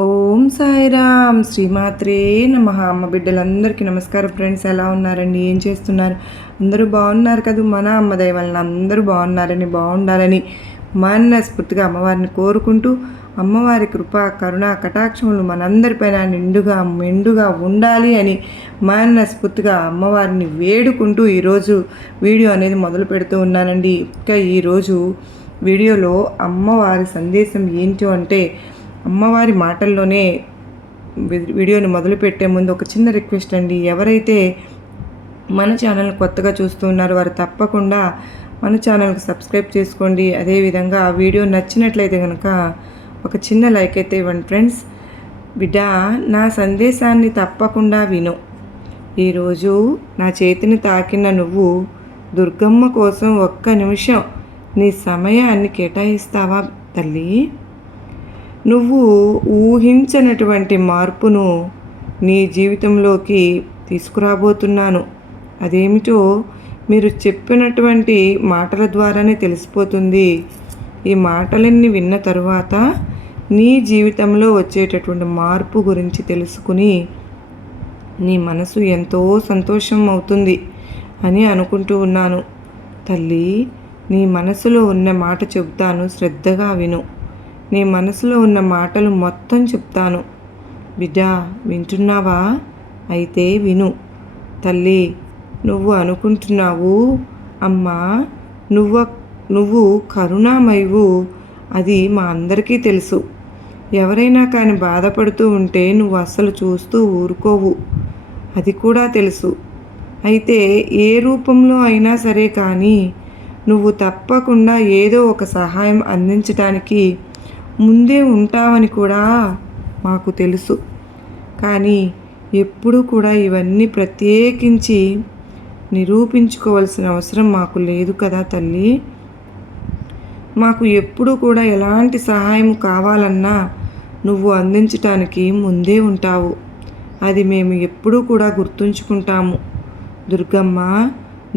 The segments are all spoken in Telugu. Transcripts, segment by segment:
ఓం సాయిరామ్ శ్రీమాత్రే నమః. అమ్మ బిడ్డలందరికీ నమస్కారం. ఫ్రెండ్స్, ఎలా ఉన్నారండి? ఏం చేస్తున్నారు? అందరూ బాగున్నారు కదా? మన అమ్మ దయ వలన అందరూ బాగుండాలని మనస్ఫూర్తిగా అమ్మవారిని కోరుకుంటూ, అమ్మవారి కృప కరుణ కటాక్షములు మనందరిపైన మెండుగా ఉండాలి అని మనస్ఫూర్తిగా అమ్మవారిని వేడుకుంటూ ఈరోజు వీడియో అనేది మొదలు పెడుతూ ఉన్నానండి. ఇంకా ఈరోజు వీడియోలో అమ్మవారి సందేశం ఏంటి అంటే, అమ్మవారి మాటల్లోనే వీడియోని మొదలుపెట్టే ముందు ఒక చిన్న రిక్వెస్ట్ అండి. ఎవరైతే మన ఛానల్ కొత్తగా చూస్తూ ఉన్నారో వారు తప్పకుండా మన ఛానల్కి సబ్స్క్రైబ్ చేసుకోండి. అదేవిధంగా ఆ వీడియో నచ్చినట్లయితే కనుక ఒక చిన్న లైక్ అయితే ఇవ్వండి. ఫ్రెండ్స్, బిడ్డ, నా సందేశాన్ని తప్పకుండా విను. ఈరోజు నా చేతిని తాకిన నువ్వు దుర్గమ్మ కోసం ఒక్క నిమిషం నీ సమయాన్ని కేటాయిస్తావా తల్లి? నువ్వు ఊహించనటువంటి మార్పును నీ జీవితంలోకి తీసుకురాబోతున్నాను. అదేమిటో మీరు చెప్పినటువంటి మాటల ద్వారానే తెలిసిపోతుంది. ఈ మాటలన్నీ విన్న తరువాత నీ జీవితంలో వచ్చేటటువంటి మార్పు గురించి తెలుసుకుని నీ మనసు ఎంతో సంతోషం అవుతుంది అని అనుకుంటూ ఉన్నాను. తల్లి, నీ మనసులో ఉన్న మాట చెబుతాను, శ్రద్ధగా విను. నీ మనసులో ఉన్న మాటలు మొత్తం చెప్తాను. బిడ్డ, వింటున్నావా? అయితే విను. తల్లి, నువ్వు అనుకుంటున్నావు, అమ్మా నువ్వు కరుణామయువు, అది మా అందరికీ తెలుసు. ఎవరైనా కానీ బాధపడుతూ ఉంటే నువ్వు అస్సలు చూస్తూ ఊరుకోవు, అది కూడా తెలుసు. అయితే ఏ రూపంలో అయినా సరే కానీ నువ్వు తప్పకుండా ఏదో ఒక సహాయం అందించడానికి ముందే ఉంటావని కూడా మాకు తెలుసు. కానీ ఎప్పుడూ కూడా ఇవన్నీ ప్రత్యేకించి నిరూపించుకోవాల్సిన అవసరం మాకు లేదు కదా తల్లి. మాకు ఎప్పుడూ కూడా ఎలాంటి సహాయం కావాలన్నా నువ్వు అందించటానికి ముందే ఉంటావు. అది మేము ఎప్పుడూ కూడా గుర్తుంచుకుంటాము. దుర్గమ్మ,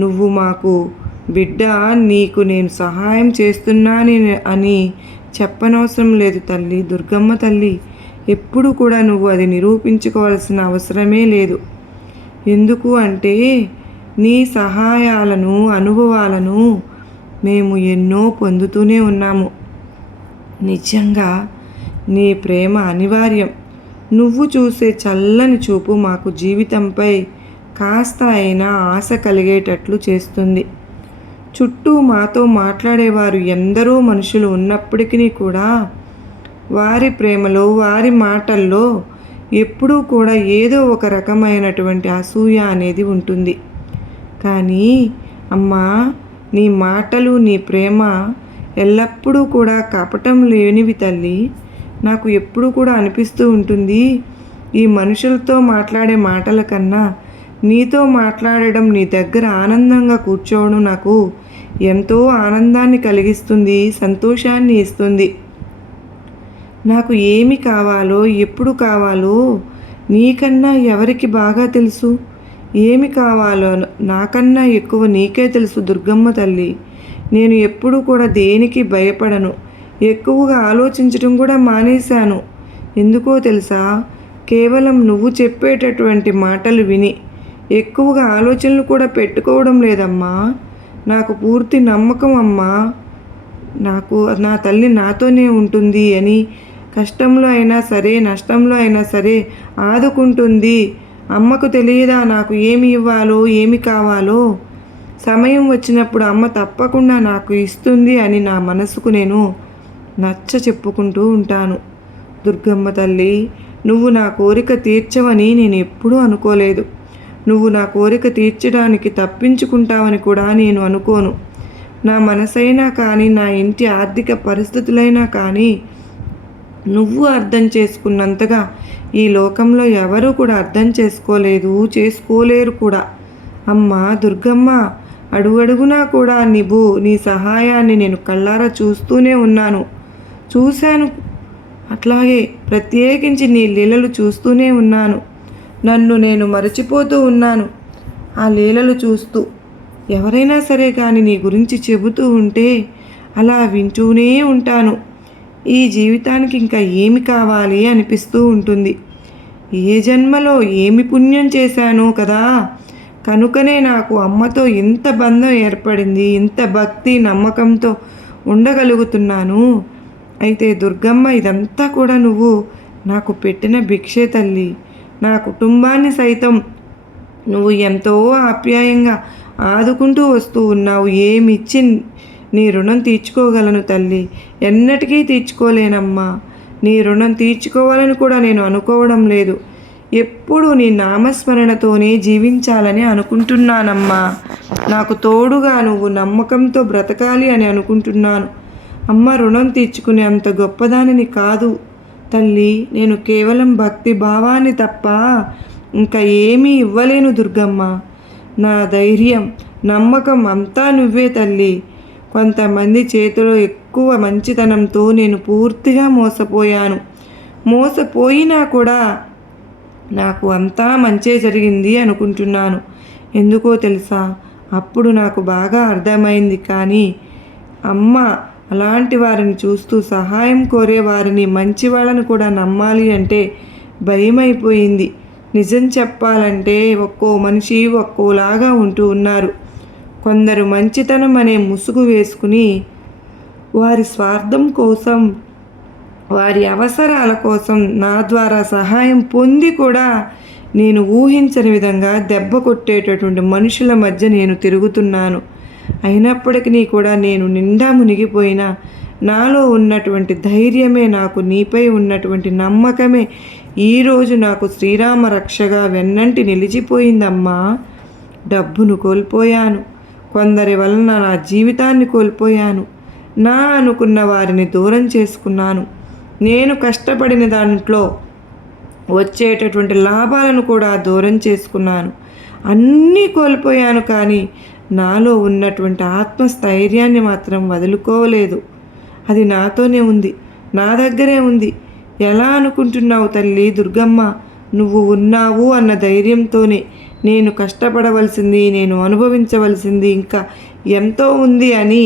నువ్వు మాకు బిడ్డ, నీకు నేను సహాయం చేస్తున్నాను అని చెప్పనవసరం లేదు తల్లి. దుర్గమ్మ తల్లి, ఎప్పుడు కూడా నువ్వు అది నిరూపించుకోవాల్సిన అవసరమే లేదు. ఎందుకు అంటే నీ సహాయాలను అనుభవాలను మేము ఎన్నో పొందుతూనే ఉన్నాము. నిజంగా నీ ప్రేమ అనివార్యం. నువ్వు చూసే చల్లని చూపు మాకు జీవితంపై కాస్త అయినా ఆశ కలిగేటట్లు చేస్తుంది. చుట్టూ మాతో మాట్లాడేవారు ఎందరో మనుషులు ఉన్నప్పటికీ కూడా వారి ప్రేమలో, వారి మాటల్లో ఎప్పుడూ కూడా ఏదో ఒక రకమైనటువంటి అసూయ అనేది ఉంటుంది. కానీ అమ్మా, నీ మాటలు, నీ ప్రేమ ఎల్లప్పుడూ కూడా కపటం లేనివి తల్లి. నాకు ఎప్పుడూ కూడా అనిపిస్తూ ఉంటుంది, ఈ మనుషులతో మాట్లాడే మాటల కన్నా నీతో మాట్లాడడం, నీ దగ్గర ఆనందంగా కూర్చోవడం నాకు ఎంతో ఆనందాన్ని కలిగిస్తుంది, సంతోషాన్ని ఇస్తుంది. నాకు ఏమి కావాలో, ఎప్పుడు కావాలో నీకన్నా ఎవరికి బాగా తెలుసు. ఏమి కావాలో నాకన్నా ఎక్కువ నీకే తెలుసు దుర్గమ్మ తల్లి. నేను ఎప్పుడు కూడా దేనికి భయపడను. ఎక్కువగా ఆలోచించడం కూడా మానేశాను. ఎందుకో తెలుసా? కేవలం నువ్వు చెప్పేటటువంటి మాటలు విని ఎక్కువగా ఆలోచనలు కూడా పెట్టుకోవడం లేదమ్మా. నాకు పూర్తి నమ్మకం అమ్మా, నాకు నా తల్లి నాతోనే ఉంటుంది అని. కష్టంలో అయినా సరే, నష్టంలో అయినా సరే ఆదుకుంటుంది. అమ్మకు తెలియదా నాకు ఏమి ఇవ్వాలో, ఏమి కావాలో? సమయం వచ్చినప్పుడు అమ్మ తప్పకుండా నాకు ఇస్తుంది అని నా మనసుకు నేను నచ్చ చెప్పుకుంటూ ఉంటాను. దుర్గమ్మ తల్లి, నువ్వు నా కోరిక తీర్చవని నేను ఎప్పుడూ అనుకోలేదు. నువ్వు నా కోరిక తీర్చడానికి తప్పించుకుంటావని కూడా నేను అనుకోను. నా మనసైనా కానీ, నా ఇంటి ఆర్థిక పరిస్థితులైనా కానీ నువ్వు అర్థం చేసుకున్నంతగా ఈ లోకంలో ఎవరూ కూడా అర్థం చేసుకోలేరు కూడా. అమ్మా దుర్గమ్మ, అడుగడుగునా కూడా నీ సహాయాన్ని నేను కళ్ళారా చూస్తూనే చూశాను. అట్లాగే ప్రత్యేకించి నీ లీలలు చూస్తూనే ఉన్నాను. నన్ను నేను మరచిపోతూ ఉన్నాను ఆ లీలలు చూస్తూ. ఎవరైనా సరే కానీ నీ గురించి చెబుతూ ఉంటే అలా వింటూనే ఉంటాను. ఈ జీవితానికి ఇంకా ఏమి కావాలి అనిపిస్తూ ఉంటుంది. ఏ జన్మలో ఏమి పుణ్యం చేశానో కదా, కనుకనే నాకు అమ్మతో ఇంత బంధం ఏర్పడింది, ఇంత భక్తి నమ్మకంతో ఉండగలుగుతున్నాను. అయితే దుర్గమ్మ, ఇదంతా కూడా నువ్వు నాకు పెట్టిన భిక్షే తల్లి. నా కుటుంబాన్ని సైతం నువ్వు ఎంతో ఆప్యాయంగా ఆదుకుంటూ వస్తూ ఉన్నావు. ఏమిచ్చి నీ రుణం తీర్చుకోగలను తల్లి? ఎన్నటికీ తీర్చుకోలేనమ్మా. నీ రుణం తీర్చుకోవాలని కూడా నేను అనుకోవడం లేదు. ఎప్పుడు నీ నామస్మరణతోనే జీవించాలని అనుకుంటున్నానమ్మా. నాకు తోడుగా నువ్వు నమ్మకంతో బ్రతకాలి అని అనుకుంటున్నాను. అమ్మ, రుణం తీర్చుకునే అంత గొప్పదానిని కాదు తల్లి. నేను కేవలం భక్తి భావాన్ని తప్ప ఇంకా ఏమీ ఇవ్వలేను దుర్గమ్మ. నా ధైర్యం, నమ్మకం అంతా నువ్వే తల్లి. కొంతమంది చేతిలో ఎక్కువ మంచితనంతో నేను పూర్తిగా మోసపోయినా కూడా నాకు అంతా మంచే జరిగింది అనుకుంటున్నాను. ఎందుకో తెలుసా, అప్పుడు నాకు బాగా అర్థమైంది. కానీ అమ్మ అలాంటి వారిని చూస్తూ సహాయం కోరే వారిని, మంచి వాళ్ళని కూడా నమ్మాలి అంటే భయమైపోయింది. నిజం చెప్పాలంటే ఒక్కో మనిషి ఒక్కోలాగా ఉంటూ ఉన్నారు. కొందరు మంచితనం అనే ముసుగు వేసుకుని వారి స్వార్థం కోసం, వారి అవసరాల కోసం నా ద్వారా సహాయం పొంది కూడా నేను ఊహించని విధంగా దెబ్బ కొట్టేటటువంటి మనుషుల మధ్య నేను తిరుగుతున్నాను. అయినప్పటికీ కూడా నేను నిండా మునిగిపోయినా నాలో ఉన్నటువంటి ధైర్యమే, నాకు నీపై ఉన్నటువంటి నమ్మకమే ఈరోజు నాకు శ్రీరామ రక్షగా వెన్నంటి నిలిచిపోయిందమ్మా. డబ్బును కోల్పోయాను, కొందరి వలన నా జీవితాన్ని కోల్పోయాను, నా అనుకున్న వారిని దూరం చేసుకున్నాను. నేను కష్టపడిన దాంట్లో వచ్చేటటువంటి లాభాలను కూడా దూరం చేసుకున్నాను. అన్నీ కోల్పోయాను, కానీ నాలో ఉన్నటువంటి ఆత్మస్థైర్యాన్ని మాత్రం వదులుకోలేదు. అది నాతోనే ఉంది, నా దగ్గరే ఉంది. ఎలా అనుకుంటున్నావు తల్లి దుర్గమ్మ? నువ్వు ఉన్నావు అన్న ధైర్యంతోనే నేను కష్టపడవలసింది, నేను అనుభవించవలసింది ఇంకా ఎంతో ఉంది అని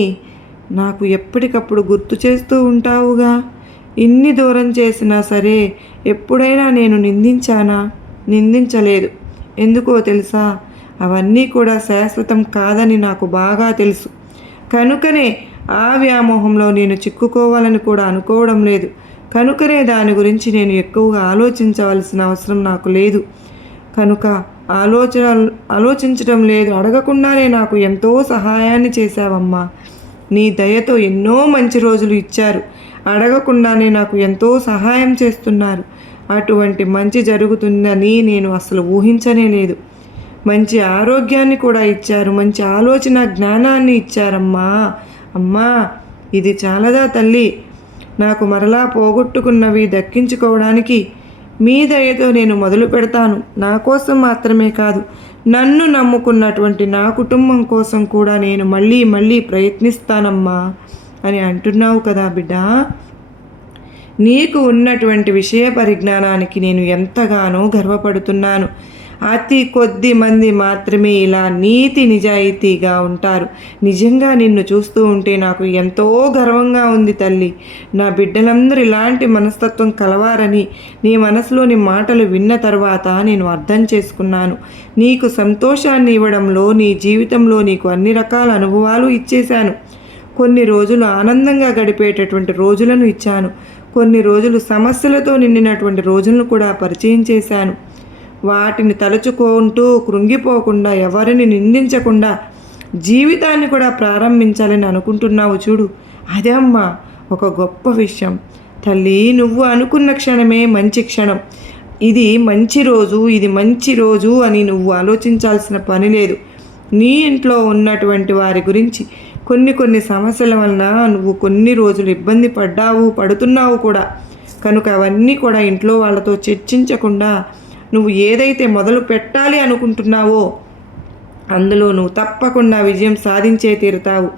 నాకు ఎప్పటికప్పుడు గుర్తు చేస్తూ ఉంటావుగా. ఇన్ని దూరం చేసినా సరే ఎప్పుడైనా నేను నిందించానా? నిందించలేదు. ఎందుకో తెలుసా, అవన్నీ కూడా శాశ్వతం కాదని నాకు బాగా తెలుసు. కనుకనే ఆ వ్యామోహంలో నేను చిక్కుకోవాలని కూడా అనుకోవడం లేదు. కనుకనే దాని గురించి నేను ఎక్కువగా ఆలోచించవలసిన అవసరం నాకు లేదు. కనుక ఆలోచించడం లేదు. అడగకుండానే నాకు ఎంతో సహాయాన్ని చేశావమ్మా. నీ దయతో ఎన్నో మంచి రోజులు ఇచ్చారు. అడగకుండానే నాకు ఎంతో సహాయం చేస్తున్నారు. అటువంటి మంచి జరుగుతుందని నేను అసలు ఊహించనే లేదు. మంచి ఆరోగ్యాన్ని కూడా ఇచ్చారు, మంచి ఆలోచన జ్ఞానాన్ని ఇచ్చారమ్మా. అమ్మా, ఇది చాలదా తల్లి? నాకు మరలా పోగొట్టుకున్నవి దక్కించుకోవడానికి మీ దయతో నేను మొదలు పెడతాను. నా కోసం మాత్రమే కాదు, నన్ను నమ్ముకున్నటువంటి నా కుటుంబం కోసం కూడా నేను మళ్ళీ ప్రయత్నిస్తానమ్మా అని అంటున్నావు కదా బిడ్డ. నీకు ఉన్నటువంటి విషయ పరిజ్ఞానానికి నేను ఎంతగానో గర్వపడుతున్నాను. అతి కొద్ది మంది మాత్రమే ఇలా నీతి నిజాయితీగా ఉంటారు. నిజంగా నిన్ను చూస్తూ ఉంటే నాకు ఎంతో గర్వంగా ఉంది తల్లి. నా బిడ్డలందరూ ఇలాంటి మనస్తత్వం కలవారని నీ మనసులోని మాటలు విన్న తర్వాత నేను అర్థం చేసుకున్నాను. నీకు సంతోషాన్ని ఇవ్వడంలో, నీ జీవితంలో నీకు అన్ని రకాల అనుభవాలు ఇచ్చేశాను. కొన్ని రోజులు ఆనందంగా గడిపేటటువంటి రోజులను ఇచ్చాను. కొన్ని రోజులు సమస్యలతో నిండినటువంటి రోజులను కూడా పరిచయం చేశాను. వాటిని తలుచుకుంటూ కృంగిపోకుండా, ఎవరిని నిందించకుండా జీవితాన్ని కూడా ప్రారంభించాలని అనుకుంటున్నావు చూడు, అదే అమ్మా ఒక గొప్ప విషయం తల్లి. నువ్వు అనుకున్న క్షణమే మంచి క్షణం. ఇది మంచి రోజు అని నువ్వు ఆలోచించాల్సిన పని లేదు. నీ ఇంట్లో ఉన్నటువంటి వారి గురించి కొన్ని సమస్యల వలన నువ్వు కొన్ని రోజులు ఇబ్బంది పడుతున్నావు కూడా. కనుక అవన్నీ కూడా ఇంట్లో వాళ్ళతో చర్చించకుండా నువ్వు ఏదైతే మొదలు పెట్టాలి అనుకుంటున్నావో అందులో నువ్వు తప్పకుండా విజయం సాధించే తీరుతావు.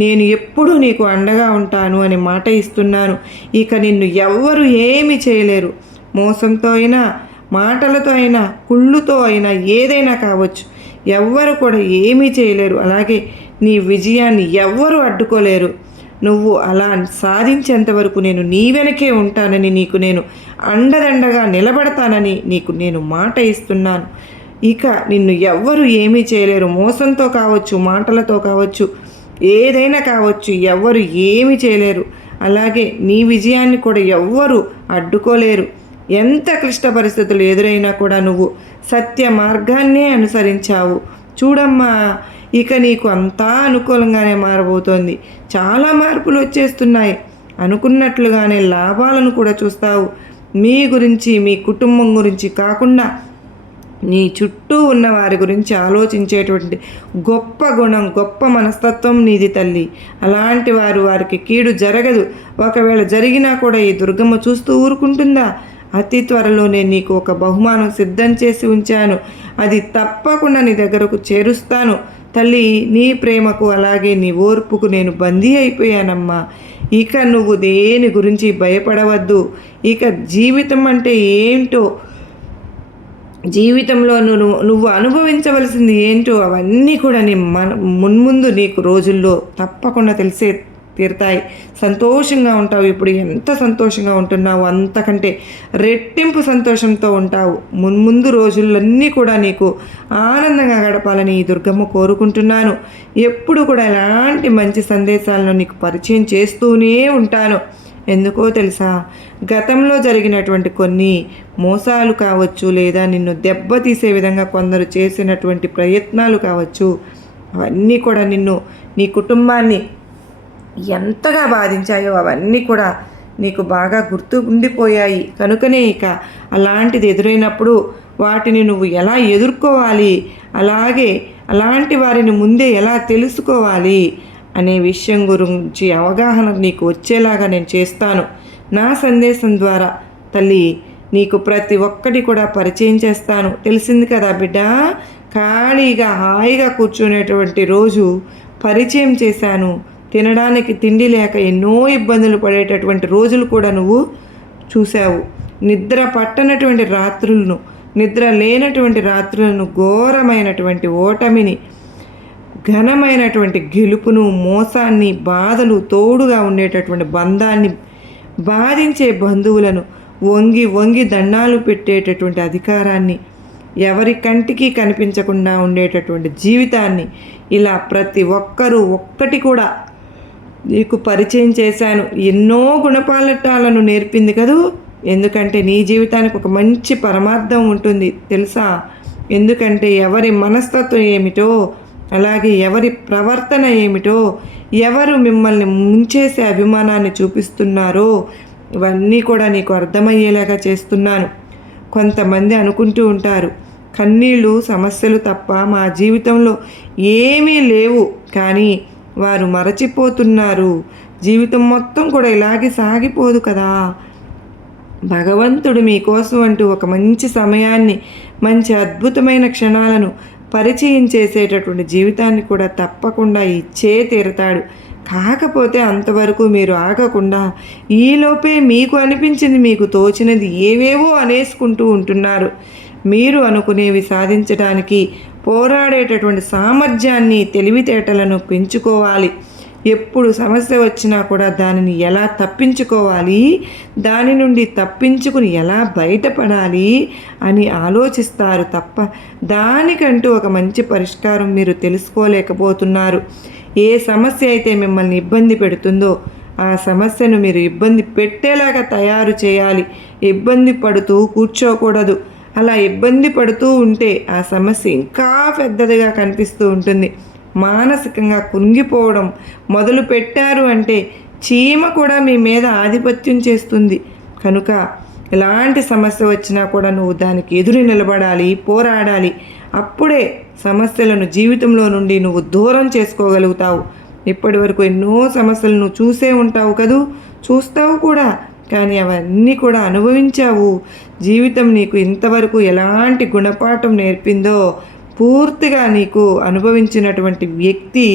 నేను ఎప్పుడూ నీకు అండగా ఉంటాను అని మాట ఇస్తున్నాను. ఇక నిన్ను ఎవ్వరు ఏమీ చేయలేరు. మోసంతో అయినా, మాటలతో అయినా, కుళ్ళుతో అయినా, ఏదైనా కావచ్చు, ఎవ్వరు కూడా ఏమీ చేయలేరు. అలాగే నీ విజయాన్ని ఎవ్వరూ అడ్డుకోలేరు. నువ్వు అలా సాధించేంత వరకు నేను నీ వెనకే ఉంటానని, నీకు నేను అండదండగా నిలబడతానని నీకు నేను మాట ఇస్తున్నాను. ఇక నిన్ను ఎవ్వరు ఏమీ చేయలేరు. మోసంతో కావచ్చు, మాటలతో కావచ్చు, ఏదైనా కావచ్చు, ఎవ్వరు ఏమీ చేయలేరు. అలాగే నీ విజయాన్ని కూడా ఎవ్వరు అడ్డుకోలేరు. ఎంత క్లిష్ట పరిస్థితులు ఎదురైనా కూడా నువ్వు సత్య మార్గాన్నే అనుసరించావు. చూడమ్మా, ఇక నీకు అంతా అనుకూలంగానే మారబోతోంది. చాలా మార్పులు వచ్చేస్తున్నాయి. అనుకున్నట్లుగానే లాభాలను కూడా చూస్తావు. మీ గురించి, మీ కుటుంబం గురించి కాకుండా నీ చుట్టూ ఉన్న వారి గురించి ఆలోచించేటువంటి గొప్ప గుణం, గొప్ప మనస్తత్వం నీది తల్లి. అలాంటి వారికి కీడు జరగదు. ఒకవేళ జరిగినా కూడా ఈ దుర్గమ్మ చూస్తూ ఊరుకుంటుందా? అతి త్వరలోనే నీకు ఒక బహుమానం సిద్ధం చేసి ఉంచాను. అది తప్పకుండా నీ దగ్గరకు చేరుస్తాను తల్లి. నీ ప్రేమకు అలాగే నీ ఓర్పుకు నేను బందీ అయిపోయానమ్మా. ఇక నువ్వు దేని గురించి భయపడవద్దు. ఇక జీవితం అంటే ఏంటో, జీవితంలో నువ్వు అనుభవించవలసింది ఏంటో అవన్నీ కూడా మున్ముందు నీకు రోజుల్లో తప్పకుండా తెలిసే తీరుతాయి. సంతోషంగా ఉంటావు. ఇప్పుడు ఎంత సంతోషంగా ఉంటున్నావు అంతకంటే రెట్టింపు సంతోషంతో ఉంటావు. మున్ముందు రోజులన్నీ కూడా నీకు ఆనందంగా గడపాలని ఈ దుర్గమ్మ కోరుకుంటున్నాను. ఎప్పుడు కూడా ఎలాంటి మంచి సందేశాలను నీకు పరిచయం చేస్తూనే ఉంటాను. ఎందుకో తెలుసా, గతంలో జరిగినటువంటి కొన్ని మోసాలు కావచ్చు, లేదా నిన్ను దెబ్బతీసే విధంగా కొందరు చేసినటువంటి ప్రయత్నాలు కావచ్చు, అవన్నీ కూడా నీ కుటుంబాన్ని ఎంతగా బాధించాయో అవన్నీ కూడా నీకు బాగా గుర్తు ఉండిపోయాయి. కనుకనే ఇక అలాంటిది ఎదురైనప్పుడు వాటిని నువ్వు ఎలా ఎదుర్కోవాలి, అలాగే అలాంటి వారిని ముందే ఎలా తెలుసుకోవాలి అనే విషయం గురించి అవగాహన నీకు వచ్చేలాగా నేను చేస్తాను. నా సందేశం ద్వారా తల్లి నీకు ప్రతి ఒక్కటి కూడా పరిచయం చేస్తాను. తెలిసింది కదా బిడ్డ, ఖాళీగా హాయిగా కూర్చునేటువంటి రోజు పరిచయం చేశాను. తినడానికి తిండి లేక ఎన్నో ఇబ్బందులు పడేటటువంటి రోజులు కూడా నువ్వు చూశావు. నిద్ర పట్టనటువంటి రాత్రులను, నిద్ర లేనటువంటి రాత్రులను, ఘోరమైనటువంటి ఓటమిని, ఘనమైనటువంటి గెలుపును, మోసాన్ని, బాధలు, తోడుగా ఉండేటటువంటి బంధాన్ని, బాధించే బంధువులను, వంగి వంగి దండాలు పెట్టేటటువంటి అధికారాన్ని, ఎవరి కంటికి కనిపించకుండా ఉండేటటువంటి జీవితాన్ని, ఇలా ప్రతి ఒక్కరూ ఒక్కటి కూడా నీకు పరిచయం చేశాను. ఎన్నో గుణపాఠాలను నేర్పింది కదూ. ఎందుకంటే నీ జీవితానికి ఒక మంచి పరమార్థం ఉంటుంది తెలుసా. ఎందుకంటే ఎవరి మనస్తత్వం ఏమిటో, అలాగే ఎవరి ప్రవర్తన ఏమిటో, ఎవరు మిమ్మల్ని ముంచేసే అభిమానాన్ని చూపిస్తున్నారో ఇవన్నీ కూడా నీకు అర్థమయ్యేలాగా చేస్తున్నాను. కొంతమంది అనుకుంటూ ఉంటారు, కన్నీళ్ళు సమస్యలు తప్ప మా జీవితంలో ఏమీ లేవు. కానీ వారు మరచిపోతున్నారు, జీవితం మొత్తం కూడా ఇలాగే సాగిపోదు కదా. భగవంతుడు మీకోసం అంటూ ఒక మంచి సమయాన్ని, మంచి అద్భుతమైన క్షణాలను పరిచయం చేసేటటువంటి జీవితాన్ని కూడా తప్పకుండా ఇచ్చే తీరుతాడు. కాకపోతే అంతవరకు మీరు ఆగకుండా ఈలోపే మీకు అనిపించింది, మీకు తోచినది ఏవేవో అనేసుకుంటూ ఉంటున్నారు. మీరు అనుకునేవి సాధించడానికి పోరాడేటటువంటి సామర్థ్యాన్ని, తెలివితేటలను పెంచుకోవాలి. ఎప్పుడు సమస్య వచ్చినా కూడా దానిని ఎలా తప్పించుకోవాలి, దాని నుండి తప్పించుకుని ఎలా బయటపడాలి అని ఆలోచిస్తారు తప్ప దానికంటూ ఒక మంచి పరిష్కారం మీరు తెలుసుకోలేకపోతున్నారు. ఏ సమస్య అయితే మిమ్మల్ని ఇబ్బంది పెడుతుందో ఆ సమస్యను మీరు ఇబ్బంది పెట్టేలాగా తయారు చేయాలి. ఇబ్బంది పడుతూ కూర్చోకూడదు. అలా ఇబ్బంది పడుతూ ఉంటే ఆ సమస్య ఇంకా పెద్దదిగా కనిపిస్తూ ఉంటుంది. మానసికంగా కుంగిపోవడం మొదలు పెట్టారు అంటే చీమ కూడా మీ మీద ఆధిపత్యం చేస్తుంది. కనుక ఎలాంటి సమస్య వచ్చినా కూడా నువ్వు దానికి ఎదురు నిలబడాలి, పోరాడాలి. అప్పుడే సమస్యలను జీవితంలో నుండి నువ్వు దూరం చేసుకోగలుగుతావు. ఇప్పటి వరకు ఎన్నో సమస్యలు నువ్వు చూసే ఉంటావు కదూ, చూస్తావు కూడా. కానీ అవన్నీ కూడా అనుభవించావు. జీవితం నీకు ఇంతవరకు ఎలాంటి గుణపాఠం నేర్పిందో పూర్తిగా నీకు అనుభవించినటువంటి వ్యక్తి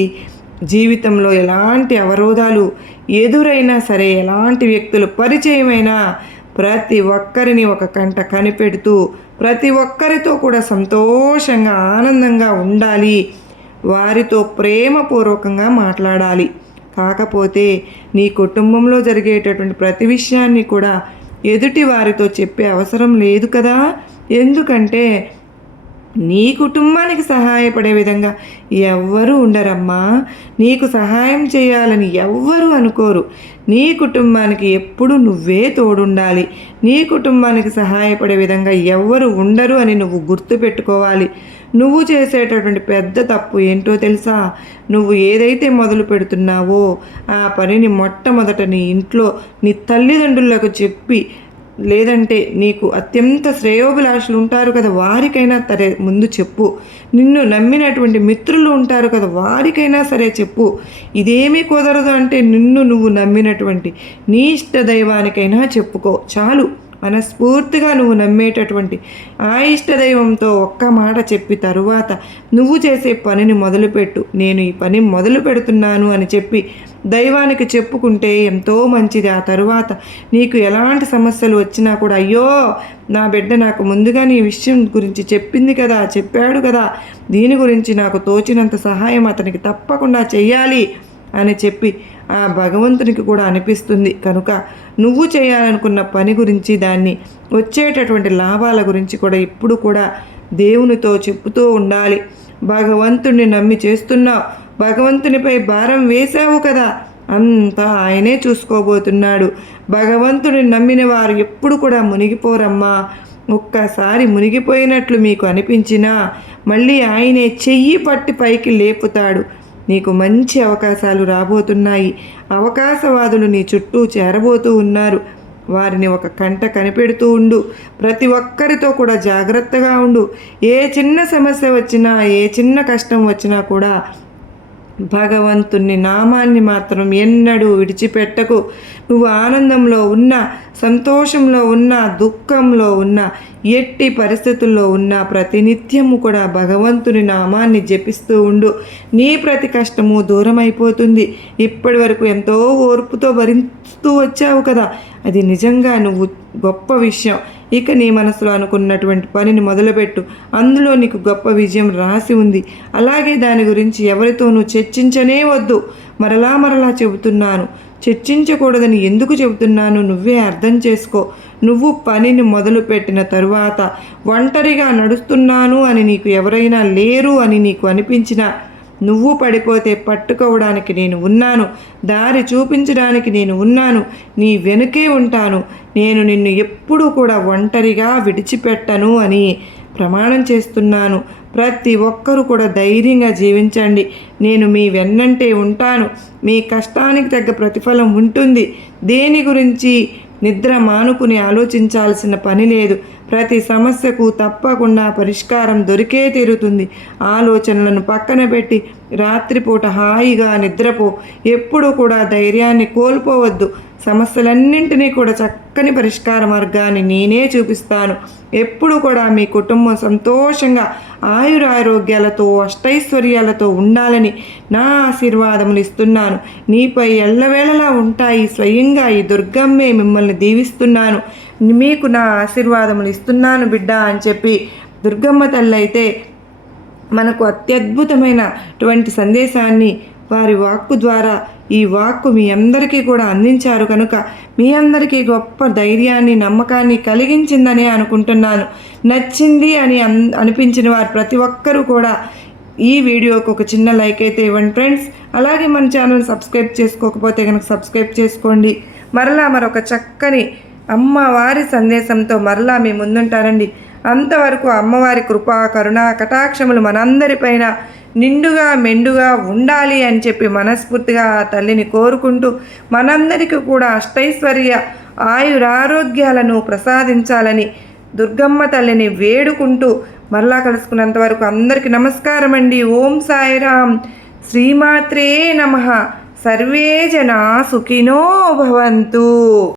జీవితంలో ఎలాంటి అవరోధాలు ఎదురైనా సరే, ఎలాంటి వ్యక్తులు పరిచయమైనా ప్రతి ఒక్కరిని ఒక కంట కనిపెడుతూ ప్రతి ఒక్కరితో కూడా సంతోషంగా ఆనందంగా ఉండాలి. వారితో ప్రేమపూర్వకంగా మాట్లాడాలి. కాకపోతే నీ కుటుంబంలో జరిగేటటువంటి ప్రతి విషయాన్ని కూడా ఎదుటి వారితో చెప్పే అవసరం లేదు కదా. ఎందుకంటే నీ కుటుంబానికి సహాయపడే విధంగా ఎవ్వరూ ఉండరమ్మా. నీకు సహాయం చేయాలని ఎవ్వరూ అనుకోరు. నీ కుటుంబానికి ఎప్పుడు నువ్వే తోడుండాలి. నీ కుటుంబానికి సహాయపడే విధంగా ఎవ్వరు ఉండరు అని నువ్వు గుర్తుపెట్టుకోవాలి. నువ్వు చేసేటటువంటి పెద్ద తప్పు ఏంటో తెలుసా? నువ్వు ఏదైతే మొదలు పెడుతున్నావో ఆ పనిని మొట్టమొదట నీ ఇంట్లో నీ తల్లిదండ్రులకు చెప్పి, లేదంటే నీకు అత్యంత శ్రేయోభిలాషులు ఉంటారు కదా, వారికైనా సరే ముందు చెప్పు. నిన్ను నమ్మినటువంటి మిత్రులు ఉంటారు కదా, వారికైనా సరే చెప్పు. ఇదేమీ కుదరదు అంటే నువ్వు నమ్మినటువంటి నీ ఇష్ట దైవానికైనా చెప్పుకో చాలు. మనస్ఫూర్తిగా నువ్వు నమ్మేటటువంటి ఆ ఇష్టదైవంతో ఒక్క మాట చెప్పి తరువాత నువ్వు చేసే పనిని మొదలుపెట్టు. నేను ఈ పని మొదలు పెడుతున్నాను అని చెప్పి దైవానికి చెప్పుకుంటే ఎంతో మంచిది. ఆ తరువాత నీకు ఎలాంటి సమస్యలు వచ్చినా కూడా, అయ్యో నా బిడ్డ నాకు ముందుగానే ఈ విషయం గురించి చెప్పింది కదా, చెప్పాడు కదా, దీని గురించి నాకు తోచినంత సహాయం అతనికి తప్పకుండా చెయ్యాలి అని చెప్పి ఆ భగవంతునికి కూడా అనిపిస్తుంది. కనుక నువ్వు చేయాలనుకున్న పని గురించి, దాన్ని వచ్చేటటువంటి లాభాల గురించి కూడా ఇప్పుడు కూడా దేవునితో చెప్పుతూ ఉండాలి. భగవంతుడిని నమ్మి చేస్తున్నావు, భగవంతునిపై భారం వేశావు కదా, అంతా ఆయనే చూసుకోబోతున్నాడు. భగవంతుడిని నమ్మిన వారు ఎప్పుడు కూడా మునిగిపోరమ్మా. ఒక్కసారి మునిగిపోయినట్లు మీకు అనిపించినా మళ్ళీ ఆయనే చెయ్యి పట్టి పైకి లేపుతాడు. నీకు మంచి అవకాశాలు రాబోతున్నాయి. అవకాశవాదులు నీ చుట్టూ చేరబోతూ ఉన్నారు. వారిని ఒక కంట కనిపెడుతూ ఉండు. ప్రతి ఒక్కరితో కూడా జాగ్రత్తగా ఉండు. ఏ చిన్న సమస్య వచ్చినా, ఏ చిన్న కష్టం వచ్చినా కూడా భగవంతుని నామాన్ని మాత్రం ఎన్నడూ విడిచిపెట్టకు. నువ్వు ఆనందంలో ఉన్నా, సంతోషంలో ఉన్నా, దుఃఖంలో ఉన్నా, ఎట్టి పరిస్థితుల్లో ఉన్నా ప్రతినిత్యము కూడా భగవంతుని నామాన్ని జపిస్తూ ఉండు. నీ ప్రతి కష్టము దూరం అయిపోతుంది. ఇప్పటి వరకు ఎంతో ఓర్పుతో భరిస్తూ వచ్చావు కదా, అది నిజంగా నువ్వు గొప్ప విషయం. ఇక నీ మనసులో అనుకున్నటువంటి పనిని మొదలుపెట్టు. అందులో నీకు గొప్ప విజయం రాసి ఉంది. అలాగే దాని గురించి ఎవరితోనూ చర్చించనే వద్దు. మరలా చెబుతున్నాను, చర్చించకూడదని ఎందుకు చెబుతున్నాను నువ్వే అర్థం చేసుకో. నువ్వు పనిని మొదలుపెట్టిన తరువాత ఒంటరిగా నడుస్తున్నాను అని నీకు ఎవరైనా లేరు అని నీకు అనిపించినా, నువ్వు పడిపోతే పట్టుకోవడానికి నేను ఉన్నాను, దారి చూపించడానికి నేను ఉన్నాను, నీ వెనుకే ఉంటాను. నేను నిన్ను ఎప్పుడూ కూడా ఒంటరిగా విడిచిపెట్టను అని ప్రమాణం చేస్తున్నాను. ప్రతి ఒక్కరూ కూడా ధైర్యంగా జీవించండి. నేను మీ వెన్నంటే ఉంటాను. మీ కష్టానికి తగ్గ ప్రతిఫలం ఉంటుంది. దేని గురించి నిద్ర మానుకుని ఆలోచించాల్సిన పని లేదు. ప్రతి సమస్యకు తప్పకుండా పరిష్కారం దొరికే తీరుతుంది. ఆలోచనలను పక్కన పెట్టి రాత్రిపూట హాయిగా నిద్రపో. ఎప్పుడూ కూడా ధైర్యాన్ని కోల్పోవద్దు. సమస్యలన్నింటినీ కూడా చక్కని పరిష్కార మార్గాన్ని నేనే చూపిస్తాను. ఎప్పుడు కూడా మీ కుటుంబం సంతోషంగా ఆయురారోగ్యాలతో అష్టైశ్వర్యాలతో ఉండాలని నా ఆశీర్వాదములు ఇస్తున్నాను. నీపై ఎల్లవేళలా ఉంటాయి. స్వయంగా ఈ దుర్గమ్మే మిమ్మల్ని దీవిస్తున్నాను. మీకు నా ఆశీర్వాదములు ఇస్తున్నాను బిడ్డ అని చెప్పి దుర్గమ్మ తల్లి అయితే మనకు అత్యద్భుతమైనటువంటి సందేశాన్ని వారి వాక్కు ద్వారా ఈ వాక్కు మీ అందరికీ కూడా అందించారు. కనుక మీ అందరికీ గొప్ప ధైర్యాన్ని, నమ్మకాన్ని కలిగించిందని అనుకుంటున్నాను. నచ్చింది అని అనిపించిన వారు ప్రతి ఒక్కరూ కూడా ఈ వీడియోకి ఒక చిన్న లైక్ అయితే ఇవ్వండి ఫ్రెండ్స్. అలాగే మన ఛానల్ సబ్స్క్రైబ్ చేసుకోకపోతే కనుక సబ్స్క్రైబ్ చేసుకోండి. మరొక చక్కని అమ్మవారి సందేశంతో మరలా మీ ముందుంటారండి. అంతవరకు అమ్మవారి కృపా, కరుణ, కటాక్షములు మనందరిపైన నిండుగా మెండుగా ఉండాలి అని చెప్పి మనస్ఫూర్తిగా ఆ తల్లిని కోరుకుంటూ మనందరికీ కూడా అష్టైశ్వర్య ఆయురారోగ్యాలను ప్రసాదించాలని దుర్గమ్మ తల్లిని వేడుకుంటూ మరలా కలుసుకున్నంత వరకు అందరికీ నమస్కారం అండి. ఓం సాయిరాం. శ్రీమాత్రే నమః. సర్వే జనా సుఖినో భవంతు.